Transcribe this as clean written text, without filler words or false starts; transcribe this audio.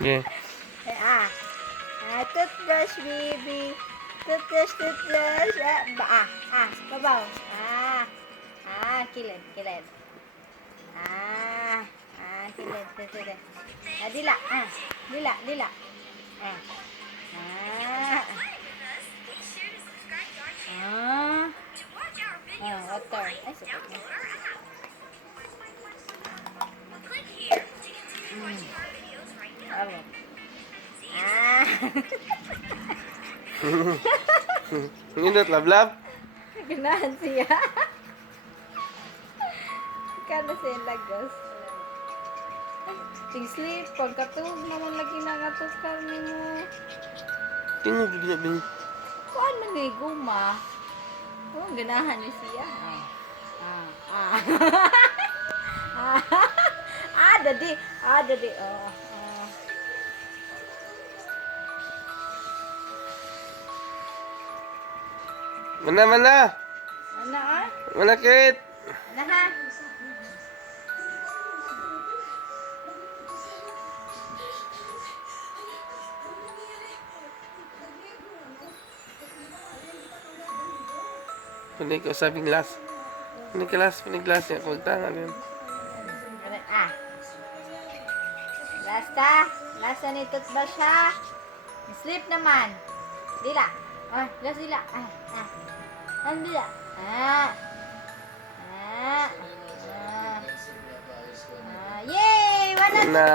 Yeah. Toothbrush, baby. Toothbrush, toothbrush. Babaw. Kilid, kilid. Kilid, kilid. Dila, dila, dila. Water. Ay, sakit na. Nindot lablab. Ganahan siya. Kada siya lagos. Ting sleep, pagkatulog naman lagi nangatukar ni mo. Tingog gina bin. Kuan man ni guma. Ganahan ni siya. Dadi. Dadi. Mana mana? Ano Mana kit? Ano ha? Punig ko sabing glass. Punig glass ya kultangan yun. Lasta ni toothbrush ha. Sleep naman. Dila. Last dila. Dila. Yay! 100 Na.